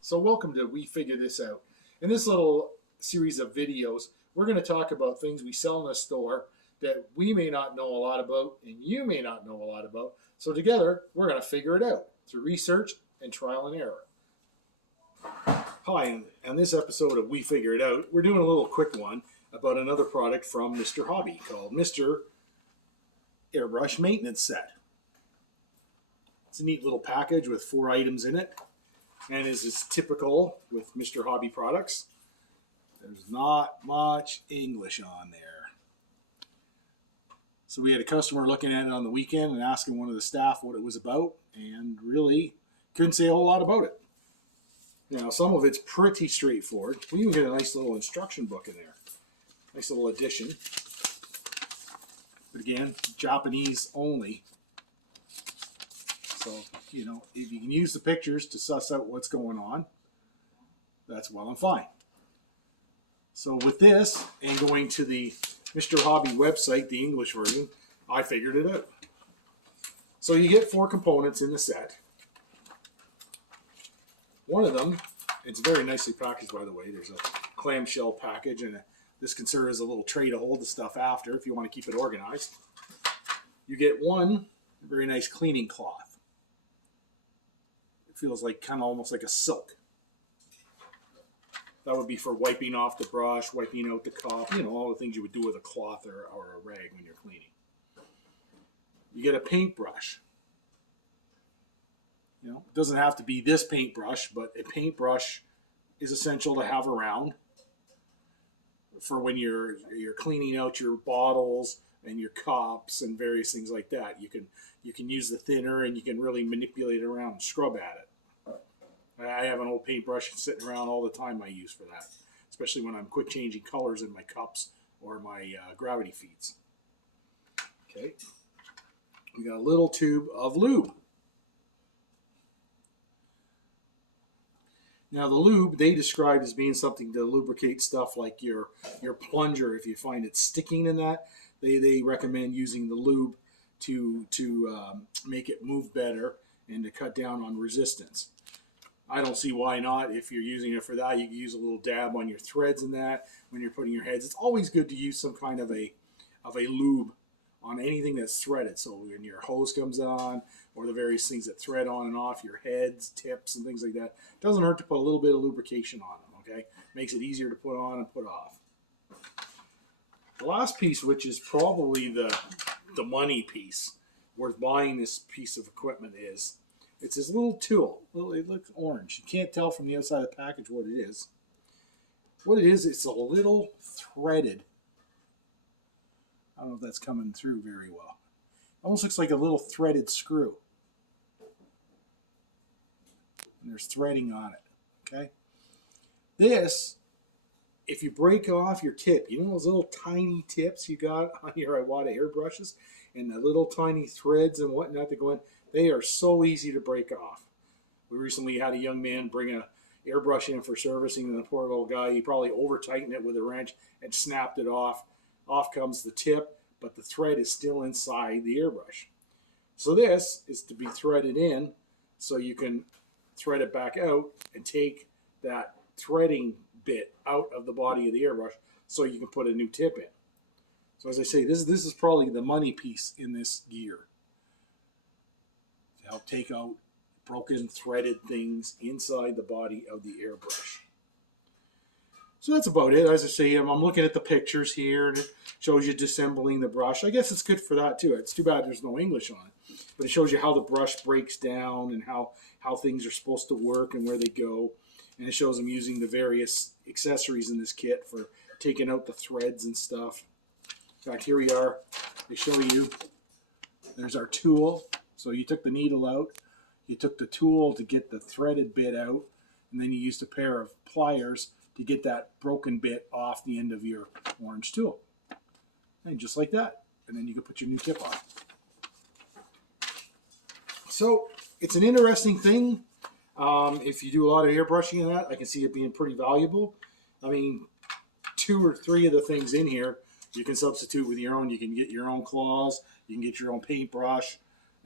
So welcome to We Figure This Out. In this little series of videos, we're going to talk about things we sell in a store that we may not know a lot about and you may not know a lot about. So together, we're going to figure it out through research and trial and error. Hi, and on this episode of We Figure It Out, we're doing a little quick one about another product from Mr. Hobby called Mr. Airbrush Maintenance Set. It's a neat little package with 4 items in it. And as is typical with Mr. Hobby products, there's not much English on there. So we had a customer looking at it on the weekend and asking one of the staff what it was about, and really couldn't say a whole lot about it. Now, some of it's pretty straightforward. We even get a nice little instruction book in there. Nice little addition. But again, Japanese only. So, if you can use the pictures to suss out what's going on, that's well and fine. So with this, and going to the Mr. Hobby website, the English version, I figured it out. So you get 4 components in the set. One of them, it's very nicely packaged, by the way. There's a clamshell package, and this can serve as a little tray to hold the stuff after if you want to keep it organized. You get one very nice cleaning cloth. Feels like kind of almost like a silk. That would be for wiping off the brush, wiping out the cup, all the things you would do with a cloth or a rag when you're cleaning. You get a paintbrush. It doesn't have to be this paintbrush, but a paintbrush is essential to have around for when you're cleaning out your bottles and your cups and various things like that. You can use the thinner and you can really manipulate it around and scrub at it. I have an old paintbrush sitting around all the time I use for that, especially when I'm quick changing colors in my cups or my gravity feeds. Okay, we got a little tube of lube. Now the lube they described as being something to lubricate stuff like your plunger. If you find it sticking in that, they recommend using the lube to make it move better and to cut down on resistance. I don't see why not. If you're using it for that, you can use a little dab on your threads in that when you're putting your heads. It's always good to use some kind of a lube on anything that's threaded. So when your hose comes on, or the various things that thread on and off your heads, tips, and things like that, it doesn't hurt to put a little bit of lubrication on them. Okay, makes it easier to put on and put off. The last piece, which is probably the money piece worth buying this piece of equipment, is it's this little tool. It looks orange. You can't tell from the outside of the package what it is. What it is, it's a little threaded. I don't know if that's coming through very well. Almost looks like a little threaded screw. And there's threading on it. Okay? This, if you break off your tip, those little tiny tips you got on your Iwata airbrushes, and the little tiny threads and whatnot that go in, they are so easy to break off. We recently had a young man bring a airbrush in for servicing, and the poor little guy, he probably over-tightened it with a wrench and snapped it off. Off comes the tip, but the thread is still inside the airbrush. So this is to be threaded in, so you can thread it back out and take that threading bit out of the body of the airbrush so you can put a new tip in. So as I say, this is probably the money piece in this gear. To help take out broken threaded things inside the body of the airbrush. So that's about it. As I say, I'm looking at the pictures here, and it shows you disassembling the brush. I guess it's good for that too. It's too bad there's no English on it. But it shows you how the brush breaks down and how things are supposed to work and where they go. And it shows them using the various accessories in this kit for taking out the threads and stuff. In fact, here we are. They show you, there's our tool. So you took the needle out, you took the tool to get the threaded bit out, and then you used a pair of pliers to get that broken bit off the end of your orange tool. And just like that. And then you can put your new tip on. So it's an interesting thing. If you do a lot of airbrushing in that, I can see it being pretty valuable. I mean, 2 or 3 of the things in here you can substitute with your own. You can get your own claws, you can get your own paintbrush,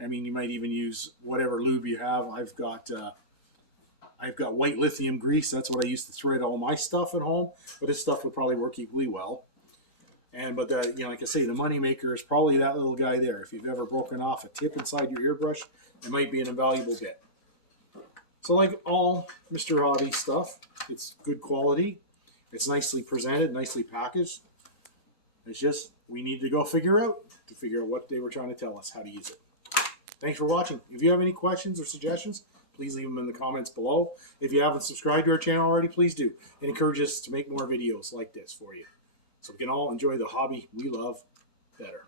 I mean, you might even use whatever lube you have. I've got white lithium grease. That's what I used to thread all my stuff at home. But this stuff would probably work equally well. But like I say, the money maker is probably that little guy there. If you've ever broken off a tip inside your airbrush, it might be an invaluable bit. So like all Mr. Hobby stuff, it's good quality. It's nicely presented, nicely packaged. It's just we need to go figure out what they were trying to tell us, how to use it. Thanks for watching. If you have any questions or suggestions, please leave them in the comments below. If you haven't subscribed to our channel already, please do. It encourages us to make more videos like this for you, so we can all enjoy the hobby we love better.